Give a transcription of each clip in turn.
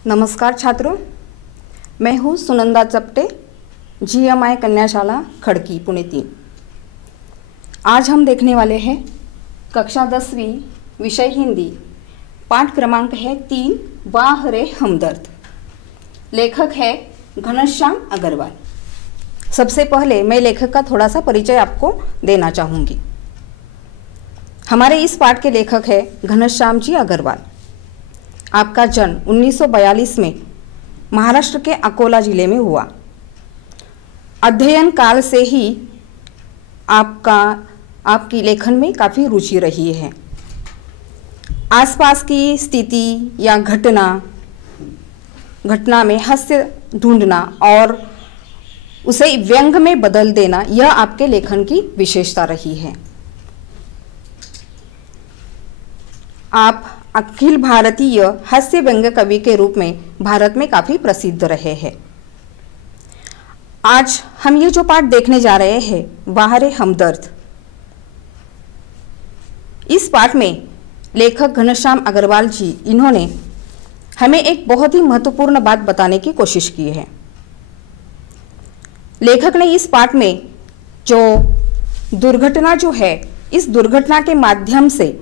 नमस्कार छात्रों, मैं हूँ सुनंदा चपटे, GMI कन्याशाला खड़की पुणे 3। आज हम देखने वाले हैं कक्षा 10वीं विषय हिंदी, पाठ क्रमांक है 3, वाह रे हमदर्द। लेखक है घनश्याम अग्रवाल। सबसे पहले मैं लेखक का थोड़ा सा परिचय आपको देना चाहूँगी। हमारे इस पाठ के लेखक है घनश्याम जी अग्रवाल। आपका जन्म 1942 में महाराष्ट्र के अकोला जिले में हुआ। अध्ययन काल से ही आपकी लेखन में काफ़ी रुचि रही है। आसपास की स्थिति या घटना में हास्य ढूंढना और उसे व्यंग में बदल देना, यह आपके लेखन की विशेषता रही है। आप अखिल भारतीय हास्य व्यंग कवि के रूप में भारत में काफ़ी प्रसिद्ध रहे हैं। आज हम ये जो पाठ देखने जा रहे हैं, वाह रे हमदर्द, इस पाठ में लेखक घनश्याम अग्रवाल जी इन्होंने हमें एक बहुत ही महत्वपूर्ण बात बताने की कोशिश की है। लेखक ने इस पाठ में जो दुर्घटना जो है, इस दुर्घटना के माध्यम से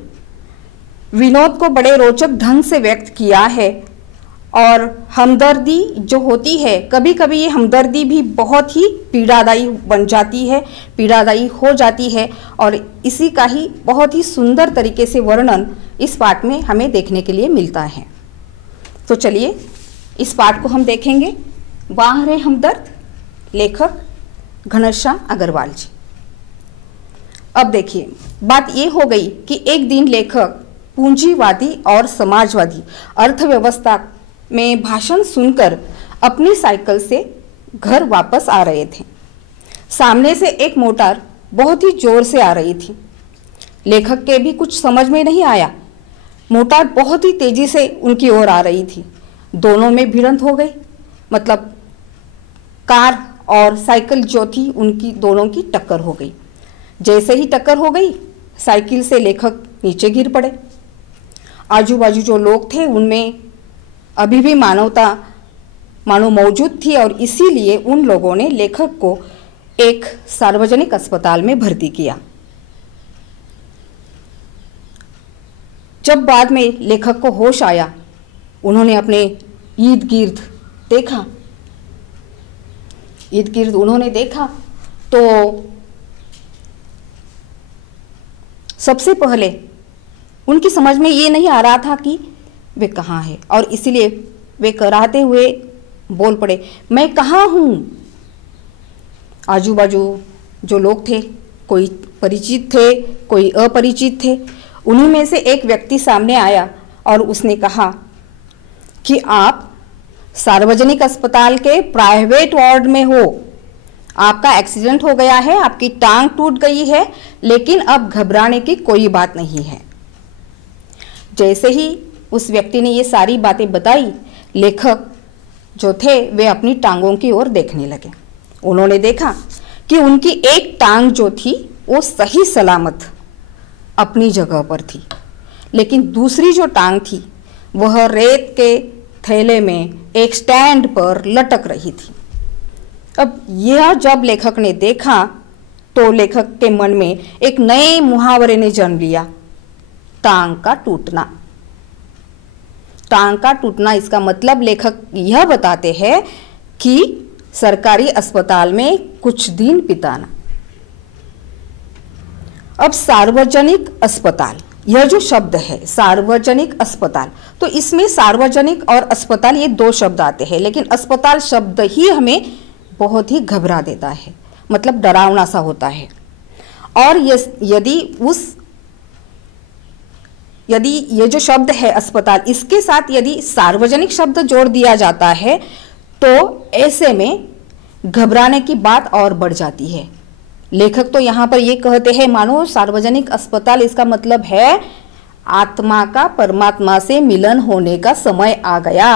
विनोद को बड़े रोचक ढंग से व्यक्त किया है। और हमदर्दी जो होती है, कभी कभी ये हमदर्दी भी बहुत ही पीड़ादायी बन जाती है, पीड़ादायी हो जाती है, और इसी का ही बहुत ही सुंदर तरीके से वर्णन इस पाठ में हमें देखने के लिए मिलता है। तो चलिए इस पाठ को हम देखेंगे। वाह रे हमदर्द, लेखक घनश्याम अग्रवाल जी। अब देखिए, बात ये हो गई कि एक दिन लेखक पूंजीवादी और समाजवादी अर्थव्यवस्था में भाषण सुनकर अपनी साइकिल से घर वापस आ रहे थे। सामने से एक मोटर बहुत ही जोर से आ रही थी। लेखक के भी कुछ समझ में नहीं आया। मोटर बहुत ही तेजी से उनकी ओर आ रही थी। दोनों में भिड़ंत हो गई, मतलब कार और साइकिल जो थी उनकी दोनों की टक्कर हो गई। जैसे ही टक्कर हो गई, साइकिल से लेखक नीचे गिर पड़े। आजू बाजू जो लोग थे उनमें अभी भी मानो मौजूद थी, और इसीलिए उन लोगों ने लेखक को एक सार्वजनिक अस्पताल में भर्ती किया। जब बाद में लेखक को होश आया, उन्होंने अपने इर्द गिर्द उन्होंने देखा तो सबसे पहले उनकी समझ में ये नहीं आ रहा था कि वे कहाँ हैं, और इसीलिए वे कराहते हुए बोल पड़े, मैं कहाँ हूँ। आजू बाजू जो लोग थे, कोई परिचित थे, कोई अपरिचित थे। उन्हीं में से एक व्यक्ति सामने आया और उसने कहा कि आप सार्वजनिक अस्पताल के प्राइवेट वार्ड में हो। आपका एक्सीडेंट हो गया है, आपकी टांग टूट गई है, लेकिन अब घबराने की कोई बात नहीं है। जैसे ही उस व्यक्ति ने ये सारी बातें बताई, लेखक जो थे वे अपनी टांगों की ओर देखने लगे। उन्होंने देखा कि उनकी एक टांग जो थी वो सही सलामत अपनी जगह पर थी, लेकिन दूसरी जो टांग थी वह रेत के थैले में एक स्टैंड पर लटक रही थी। अब यह जब लेखक ने देखा तो लेखक के मन में एक नए मुहावरे ने जन्म लिया, टांग का टूटना। टांग का टूटना, इसका मतलब लेखक यह बताते हैं कि सरकारी अस्पताल में कुछ दिन बिताना। अब सार्वजनिक अस्पताल, यह जो शब्द है सार्वजनिक अस्पताल, तो इसमें सार्वजनिक और अस्पताल ये दो शब्द आते हैं, लेकिन अस्पताल शब्द ही हमें बहुत ही घबरा देता है, मतलब डरावना सा होता है। और यदि ये जो शब्द है अस्पताल, इसके साथ यदि सार्वजनिक शब्द जोड़ दिया जाता है तो ऐसे में घबराने की बात और बढ़ जाती है। लेखक तो यहाँ पर ये कहते हैं, मानो सार्वजनिक अस्पताल, इसका मतलब है आत्मा का परमात्मा से मिलन होने का समय आ गया।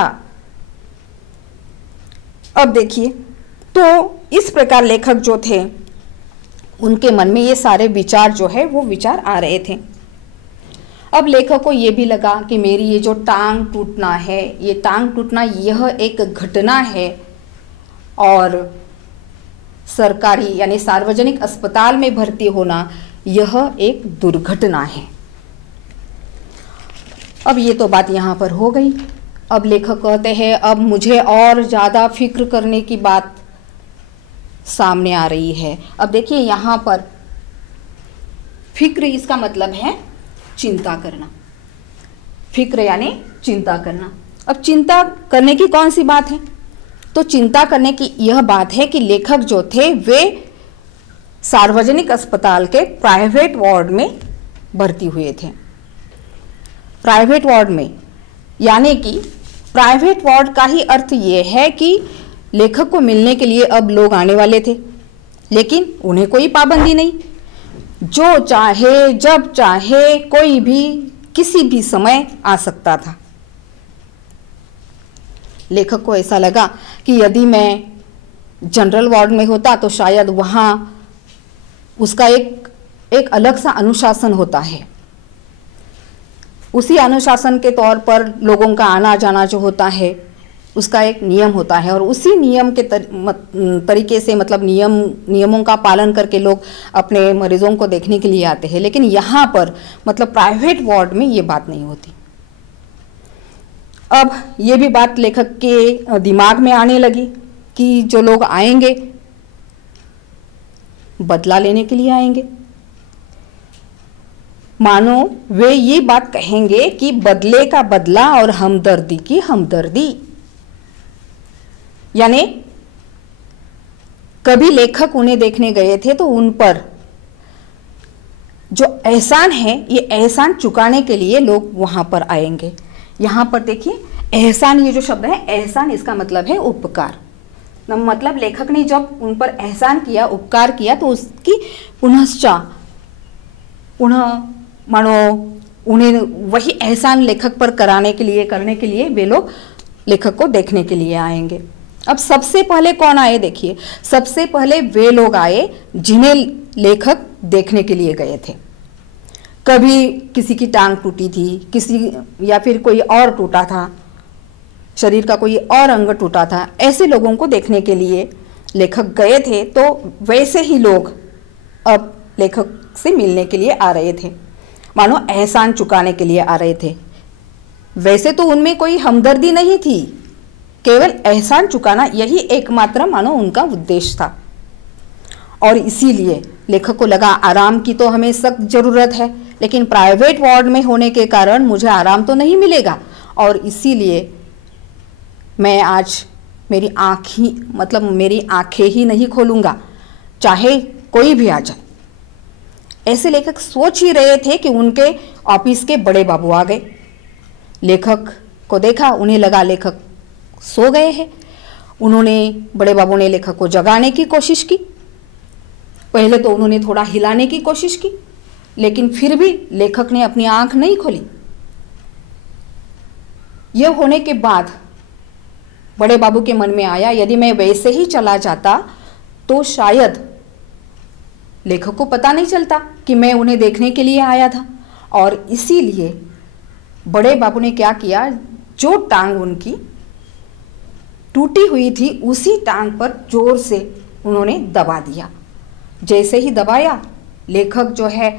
अब देखिए, तो इस प्रकार लेखक जो थे उनके मन में ये सारे विचार जो है वो विचार आ रहे थे। अब लेखक को ये भी लगा कि मेरी ये जो टांग टूटना है, ये टांग टूटना यह एक घटना है और सरकारी यानी सार्वजनिक अस्पताल में भर्ती होना यह एक दुर्घटना है। अब ये तो बात यहाँ पर हो गई। अब लेखक कहते हैं अब मुझे और ज़्यादा फिक्र करने की बात सामने आ रही है। अब देखिए यहाँ पर फिक्र इसका मतलब है चिंता करना। फिक्र यानी चिंता करना। अब चिंता करने की कौन सी बात है? तो चिंता करने की यह बात है कि लेखक जो थे वे सार्वजनिक अस्पताल के प्राइवेट वार्ड में भर्ती हुए थे। प्राइवेट वार्ड में यानी कि प्राइवेट वार्ड का ही अर्थ ये है कि लेखक को मिलने के लिए अब लोग आने वाले थे, लेकिन उन्हें कोई पाबंदी नहीं, जो चाहे जब चाहे कोई भी किसी भी समय आ सकता था। लेखक को ऐसा लगा कि यदि मैं जनरल वार्ड में होता तो शायद वहाँ उसका एक अलग सा अनुशासन होता है। उसी अनुशासन के तौर पर लोगों का आना जाना जो होता है उसका एक नियम होता है और उसी नियम के तरीके से मतलब नियमों का पालन करके लोग अपने मरीजों को देखने के लिए आते हैं। लेकिन यहाँ पर मतलब प्राइवेट वार्ड में ये बात नहीं होती। अब ये भी बात लेखक के दिमाग में आने लगी कि जो लोग आएंगे बदला लेने के लिए आएंगे। मानो वे ये बात कहेंगे कि बदले का बदला और हमदर्दी की हमदर्दी। यानी कभी लेखक उन्हें देखने गए थे तो उन पर जो एहसान है ये एहसान चुकाने के लिए लोग वहां पर आएंगे। यहाँ पर देखिए एहसान, ये जो शब्द है एहसान, इसका मतलब है उपकार। मतलब लेखक ने जब उन पर एहसान किया, उपकार किया, तो उसकी पुनश्चा मानो उन्हें वही एहसान लेखक पर करने के लिए वे लोग लेखक को देखने के लिए आएंगे। अब सबसे पहले कौन आए? देखिए सबसे पहले वे लोग आए जिन्हें लेखक देखने के लिए गए थे। कभी किसी की टांग टूटी थी, किसी या फिर कोई और टूटा था, शरीर का कोई और अंग टूटा था, ऐसे लोगों को देखने के लिए लेखक गए थे। तो वैसे ही लोग अब लेखक से मिलने के लिए आ रहे थे, मानो एहसान चुकाने के लिए आ रहे थे। वैसे तो उनमें कोई हमदर्दी नहीं थी, केवल एहसान चुकाना यही एकमात्र मानो उनका उद्देश्य था। और इसीलिए लेखक को लगा आराम की तो हमें सख्त जरूरत है, लेकिन प्राइवेट वार्ड में होने के कारण मुझे आराम तो नहीं मिलेगा, और इसीलिए मैं आज मेरी आंखें ही नहीं खोलूंगा, चाहे कोई भी आ जाए। ऐसे लेखक सोच ही रहे थे कि उनके ऑफिस के बड़े बाबू आ गए। लेखक को देखा, उन्हें लगा लेखक सो गए हैं। बड़े बाबू ने लेखक को जगाने की कोशिश की। पहले तो उन्होंने थोड़ा हिलाने की कोशिश की, लेकिन फिर भी लेखक ने अपनी आंख नहीं खोली। यह होने के बाद बड़े बाबू के मन में आया यदि मैं वैसे ही चला जाता तो शायद लेखक को पता नहीं चलता कि मैं उन्हें देखने के लिए आया था। और इसीलिए बड़े बाबू ने क्या किया, जो टांग उनकी टूटी हुई थी उसी टांग पर जोर से उन्होंने दबा दिया। जैसे ही दबाया, लेखक जो है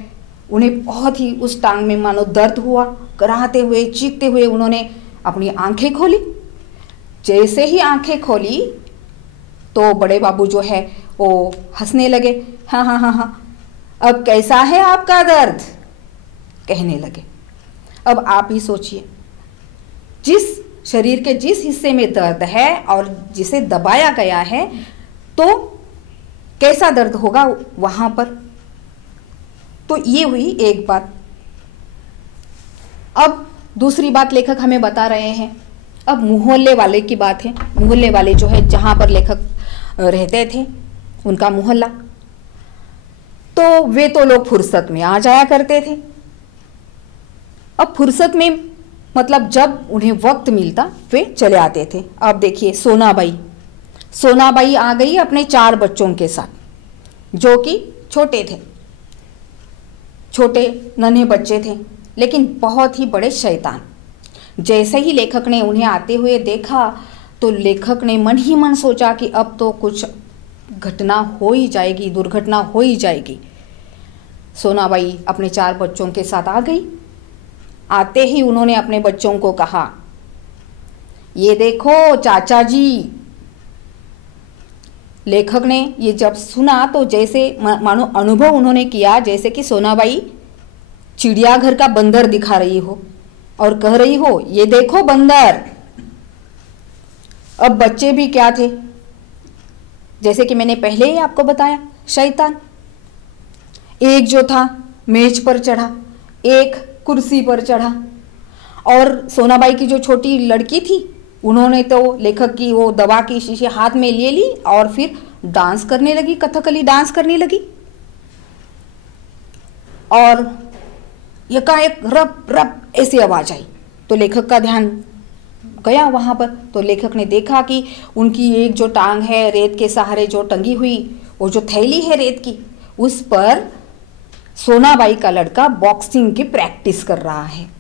उन्हें बहुत ही उस टांग में मानो दर्द हुआ। कराहते हुए चीखते हुए उन्होंने अपनी आंखें खोली। जैसे ही आंखें खोली तो बड़े बाबू जो है वो हंसने लगे। हाँ हाँ हाँ हाँ, अब कैसा है आपका दर्द, कहने लगे। अब आप ही सोचिए, जिस शरीर के जिस हिस्से में दर्द है और जिसे दबाया गया है तो कैसा दर्द होगा वहां पर। तो ये हुई एक बात। अब दूसरी बात लेखक हमें बता रहे हैं। अब मोहल्ले वाले की बात है। मोहल्ले वाले जो है जहां पर लेखक रहते थे, उनका मोहल्ला, तो वे तो लोग फुर्सत में आ जाया करते थे। अब फुर्सत में मतलब जब उन्हें वक्त मिलता वे चले आते थे। अब देखिए सोनाबाई आ गई अपने 4 बच्चों के साथ, जो कि छोटे थे, छोटे नन्हे बच्चे थे। लेकिन बहुत ही बड़े शैतान। जैसे ही लेखक ने उन्हें आते हुए देखा तो लेखक ने मन ही मन सोचा कि अब तो कुछ घटना हो ही जाएगी, दुर्घटना हो ही जाएगी। सोनाबाई अपने 4 बच्चों के साथ आ गई। आते ही उन्होंने अपने बच्चों को कहा, ये देखो चाचा जी। लेखक ने ये जब सुना तो जैसे मानो अनुभव उन्होंने किया जैसे कि सोनाबाई चिड़ियाघर का बंदर दिखा रही हो और कह रही हो, ये देखो बंदर। अब बच्चे भी क्या थे, जैसे कि मैंने पहले ही आपको बताया, शैतान। एक जो था मेज पर चढ़ा, एक कुर्सी पर चढ़ा, और सोनाबाई की जो छोटी लड़की थी उन्होंने तो लेखक की वो दवा की शीशी हाथ में ले ली और फिर डांस करने लगी, कथकली डांस करने लगी। और एकाएक रप रप ऐसी आवाज आई तो लेखक का ध्यान गया वहां पर। तो लेखक ने देखा कि उनकी एक जो टांग है रेत के सहारे जो टंगी हुई, वो जो थैली है रेत की, उस पर सोनाबाई का लड़का बॉक्सिंग की प्रैक्टिस कर रहा है।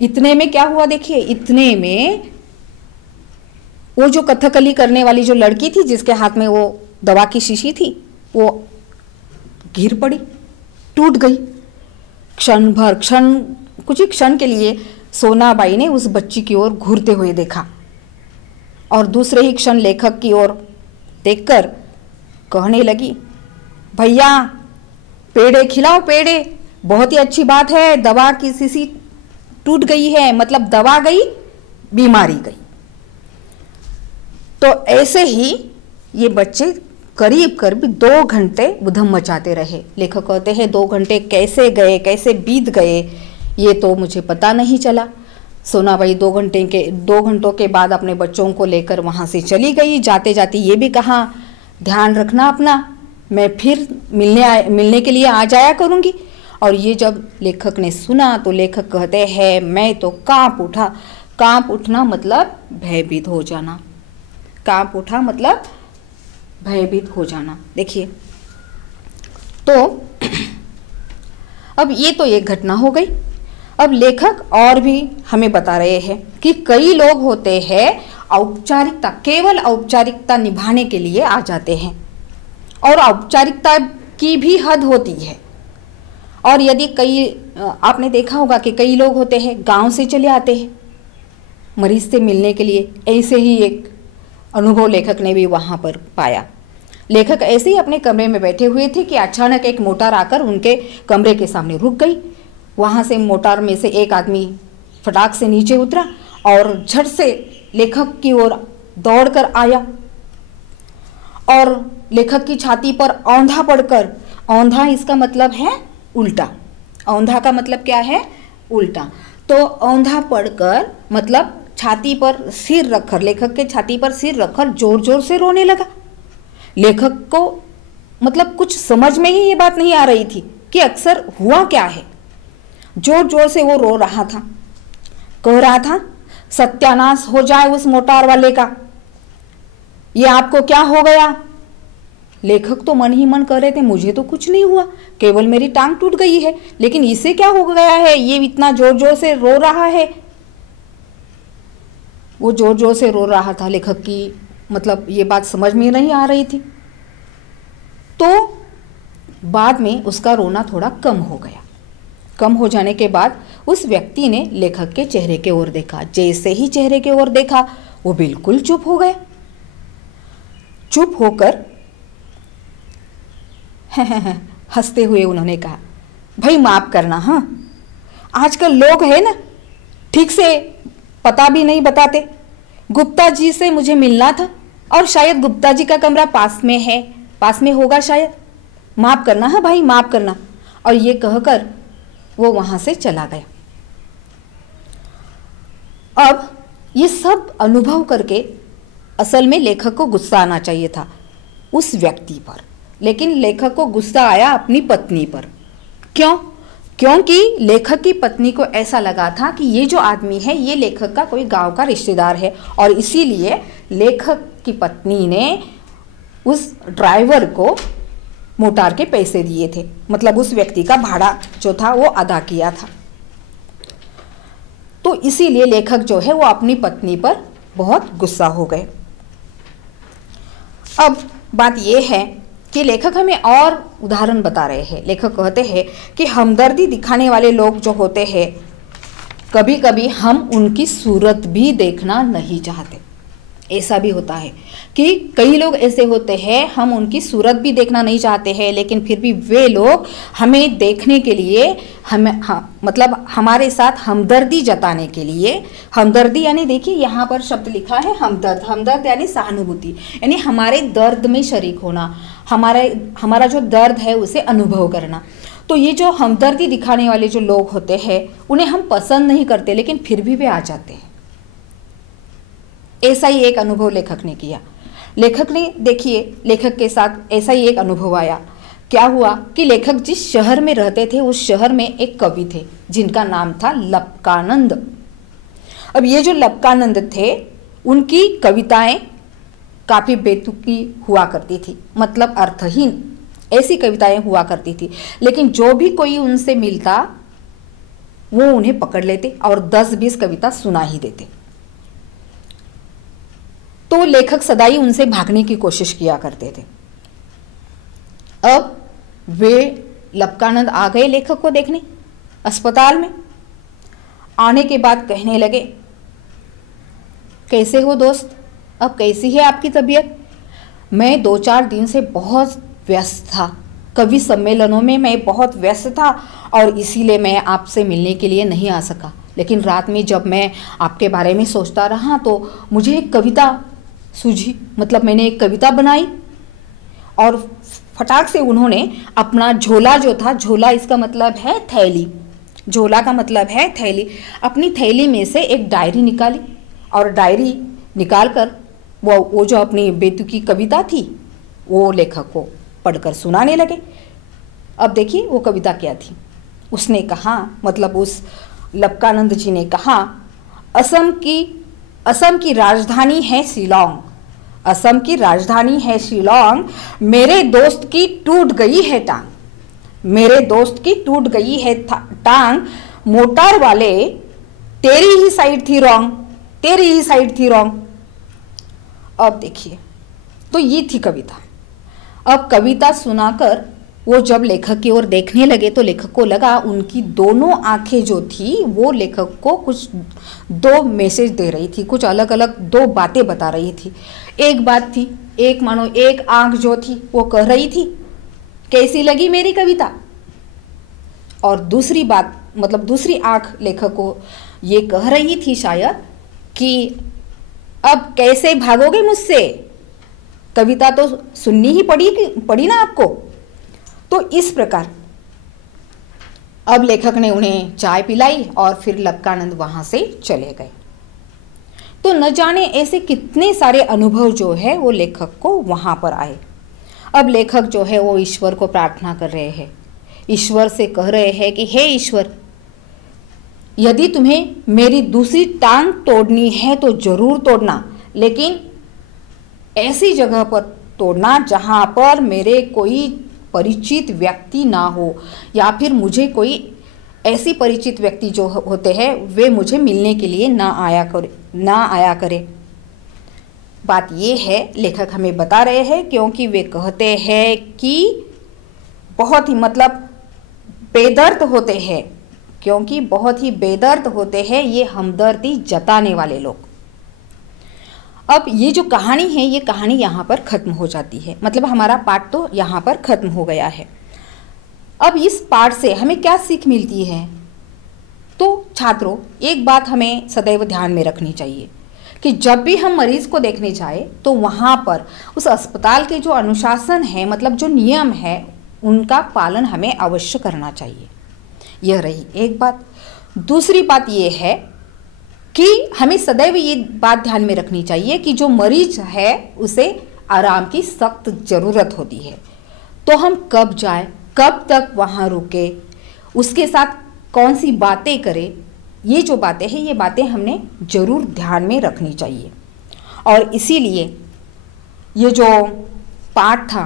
इतने में क्या हुआ देखिए, इतने में वो जो कथकली करने वाली जो लड़की थी जिसके हाथ में वो दवा की शीशी थी, वो गिर पड़ी, टूट गई। कुछ ही क्षण के लिए सोनाबाई ने उस बच्ची की ओर घूरते हुए देखा और दूसरे ही क्षण लेखक की ओर देखकर कहने लगी, भैया पेड़े खिलाओ, पेड़े। बहुत ही अच्छी बात है, दवा की शीशी टूट गई है, मतलब दवा गई, बीमारी गई। तो ऐसे ही ये बच्चे करीब करीब 2 घंटे उधम मचाते रहे। लेखक कहते हैं 2 घंटे कैसे गए, कैसे बीत गए, ये तो मुझे पता नहीं चला। सोनाबाई 2 घंटों के बाद अपने बच्चों को लेकर वहाँ से चली गई। जाते जाते ये भी कहा, ध्यान रखना अपना, मैं फिर मिलने के लिए आ जाया करूँगी। और ये जब लेखक ने सुना तो लेखक कहते हैं, मैं तो कांप उठा। कांप उठना मतलब भयभीत हो जाना, कांप उठा मतलब भयभीत हो जाना। देखिए, तो अब ये तो एक घटना हो गई। अब लेखक और भी हमें बता रहे हैं कि कई लोग होते हैं औपचारिकता, केवल औपचारिकता निभाने के लिए आ जाते हैं और औपचारिकता की भी हद होती है। और यदि आपने देखा होगा कि कई लोग होते हैं गांव से चले आते हैं मरीज से मिलने के लिए। ऐसे ही एक अनुभव लेखक ने भी वहां पर पाया। लेखक ऐसे ही अपने कमरे में बैठे हुए थे कि अचानक एक मोटर आकर उनके कमरे के सामने रुक गई। वहां से मोटर में से एक आदमी फटाक से नीचे उतरा और झट से लेखक की ओर दौड़कर आया और लेखक की छाती पर औंधा पड़कर, औंधा इसका मतलब है उल्टा, औंधा का मतलब क्या है, उल्टा। तो औंधा पड़कर मतलब छाती पर सिर रखकर, लेखक के छाती पर सिर रखकर जोर जोर से रोने लगा। लेखक को मतलब कुछ समझ में ही ये बात नहीं आ रही थी कि अक्सर हुआ क्या है। जोर जोर से वो रो रहा था, कह रहा था, सत्यानाश हो जाए उस मोटार वाले का, ये आपको क्या हो गया। लेखक तो मन ही मन कह रहे थे, मुझे तो कुछ नहीं हुआ, केवल मेरी टांग टूट गई है, लेकिन इसे क्या हो गया है, ये इतना जोर जोर से रो रहा है। वो जोर जोर से रो रहा था, लेखक की मतलब ये बात समझ में नहीं आ रही थी। तो बाद में उसका रोना थोड़ा कम हो गया। कम हो जाने के बाद उस व्यक्ति ने लेखक के चेहरे की ओर देखा। जैसे ही चेहरे की ओर देखा वो बिल्कुल चुप हो गया। चुप होकर हंसते हुए उन्होंने कहा, भाई माफ करना, हाँ आजकल लोग है ना ठीक से पता भी नहीं बताते। गुप्ता जी से मुझे मिलना था और शायद गुप्ता जी का कमरा पास में है, पास में होगा शायद, माफ करना है भाई, माफ करना। और ये कहकर वो वहां से चला गया। अब ये सब अनुभव करके असल में लेखक को गुस्सा आना चाहिए था उस व्यक्ति पर, लेकिन लेखक को गुस्सा आया अपनी पत्नी पर। क्यों? क्योंकि लेखक की पत्नी को ऐसा लगा था कि ये जो आदमी है ये लेखक का कोई गांव का रिश्तेदार है, और इसीलिए लेखक की पत्नी ने उस ड्राइवर को मोटार के पैसे दिए थे, मतलब उस व्यक्ति का भाड़ा जो था वो अदा किया था। तो इसीलिए लेखक जो है वो अपनी पत्नी पर बहुत गुस्सा हो गए। अब बात यह है कि लेखक हमें और उदाहरण बता रहे हैं। लेखक कहते हैं कि हमदर्दी दिखाने वाले लोग जो होते हैं, कभी कभी हम उनकी सूरत भी देखना नहीं चाहते। ऐसा भी होता है कि कई लोग ऐसे होते हैं, हम उनकी सूरत भी देखना नहीं चाहते हैं, लेकिन फिर भी वे लोग हमें देखने के लिए मतलब हमारे साथ हमदर्दी जताने के लिए, हमदर्दी यानी देखिए यहाँ पर शब्द लिखा है हमदर्द, हमदर्द यानी सहानुभूति, यानी हमारे दर्द में शरीक होना, हमारा जो दर्द है उसे अनुभव करना। तो ये जो हमदर्दी दिखाने वाले जो लोग होते हैं उन्हें हम पसंद नहीं करते, लेकिन फिर भी वे आ जाते हैं। ऐसा ही एक अनुभव लेखक ने किया। लेखक ने देखिए, लेखक के साथ ऐसा ही एक अनुभव आया। क्या हुआ कि लेखक जिस शहर में रहते थे उस शहर में एक कवि थे जिनका नाम था लपकानंद। अब ये जो लपकानंद थे उनकी कविताएं काफी बेतुकी हुआ करती थी, मतलब अर्थहीन ऐसी कविताएं हुआ करती थी, लेकिन जो भी कोई उनसे मिलता वो उन्हें पकड़ लेते और 10-20 कविता सुना ही देते। तो लेखक सदाई उनसे भागने की कोशिश किया करते थे। अब वे लपकानंद आ गए लेखक को देखने अस्पताल में। आने के बाद कहने लगे, कैसे हो दोस्त, अब कैसी है आपकी तबीयत? मैं 2-4 दिन से बहुत व्यस्त था, कवि सम्मेलनों में मैं बहुत व्यस्त था और इसीलिए मैं आपसे मिलने के लिए नहीं आ सका। लेकिन रात में जब मैं आपके बारे में सोचता रहा तो मुझे एक कविता सूझी, मतलब मैंने एक कविता बनाई और फटाक से उन्होंने अपना झोला जो था, झोला इसका मतलब है थैली, झोला का मतलब है थैली, अपनी थैली में से एक डायरी निकाली और डायरी निकालकर वो जो अपनी बेतुकी कविता थी वो लेखक को पढ़कर सुनाने लगे। अब देखिए वो कविता क्या थी। उसने कहा, मतलब उस लपकानंद जी ने कहा, असम की राजधानी है शिलांग, असम की राजधानी है शिलांग, मेरे दोस्त की टूट गई है टांग, मेरे दोस्त की टूट गई है टांग, मोटार वाले तेरी ही साइड थी रॉन्ग, तेरी ही साइड थी रॉन्ग। अब देखिए, तो ये थी कविता। अब कविता सुनाकर वो जब लेखक की ओर देखने लगे तो लेखक को लगा उनकी दोनों आंखें जो थी वो लेखक को कुछ 2 मैसेज दे रही थी, कुछ अलग अलग 2 बातें बता रही थी। एक बात थी, एक मानो एक आंख जो थी वो कह रही थी कैसी लगी मेरी कविता, और दूसरी बात मतलब दूसरी आंख लेखक को ये कह रही थी शायद कि अब कैसे भागोगे मुझसे, कविता तो सुननी ही पड़ी ना आपको। तो इस प्रकार अब लेखक ने उन्हें चाय पिलाई और फिर लपकानंद वहां से चले गए। तो न जाने ऐसे कितने सारे अनुभव जो है वो लेखक को वहां पर आए। अब लेखक जो है वो ईश्वर को प्रार्थना कर रहे हैं, ईश्वर से कह रहे हैं कि हे ईश्वर, यदि तुम्हें मेरी दूसरी टांग तोड़नी है तो जरूर तोड़ना, लेकिन ऐसी जगह पर तोड़ना जहां पर मेरे कोई परिचित व्यक्ति ना हो, या फिर मुझे कोई ऐसी परिचित व्यक्ति जो होते हैं वे मुझे मिलने के लिए ना आया करे। बात ये है, लेखक हमें बता रहे हैं, क्योंकि वे कहते हैं कि बहुत ही मतलब बेदर्द होते हैं, क्योंकि बहुत ही बेदर्द होते हैं ये हमदर्दी जताने वाले लोग। अब ये जो कहानी है ये कहानी यहाँ पर ख़त्म हो जाती है, मतलब हमारा पाठ तो यहाँ पर ख़त्म हो गया है। अब इस पाठ से हमें क्या सीख मिलती है? तो छात्रों, एक बात हमें सदैव ध्यान में रखनी चाहिए कि जब भी हम मरीज को देखने जाए तो वहाँ पर उस अस्पताल के जो अनुशासन है, मतलब जो नियम है, उनका पालन हमें अवश्य करना चाहिए। यह रही एक बात। दूसरी बात यह है कि हमें सदैव ये बात ध्यान में रखनी चाहिए कि जो मरीज है उसे आराम की सख्त ज़रूरत होती है। तो हम कब जाए, कब तक वहाँ रुके, उसके साथ कौन सी बातें करें, ये जो बातें हैं ये बातें हमने ज़रूर ध्यान में रखनी चाहिए। और इसीलिए ये जो पाठ था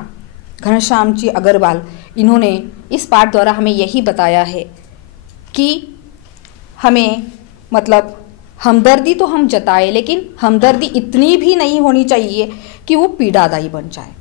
घनश्याम जी अग्रवाल, इन्होंने इस पाठ द्वारा हमें यही बताया है कि हमें मतलब हमदर्दी तो हम जताए, लेकिन हमदर्दी इतनी भी नहीं होनी चाहिए कि वो पीड़ादायी बन जाए।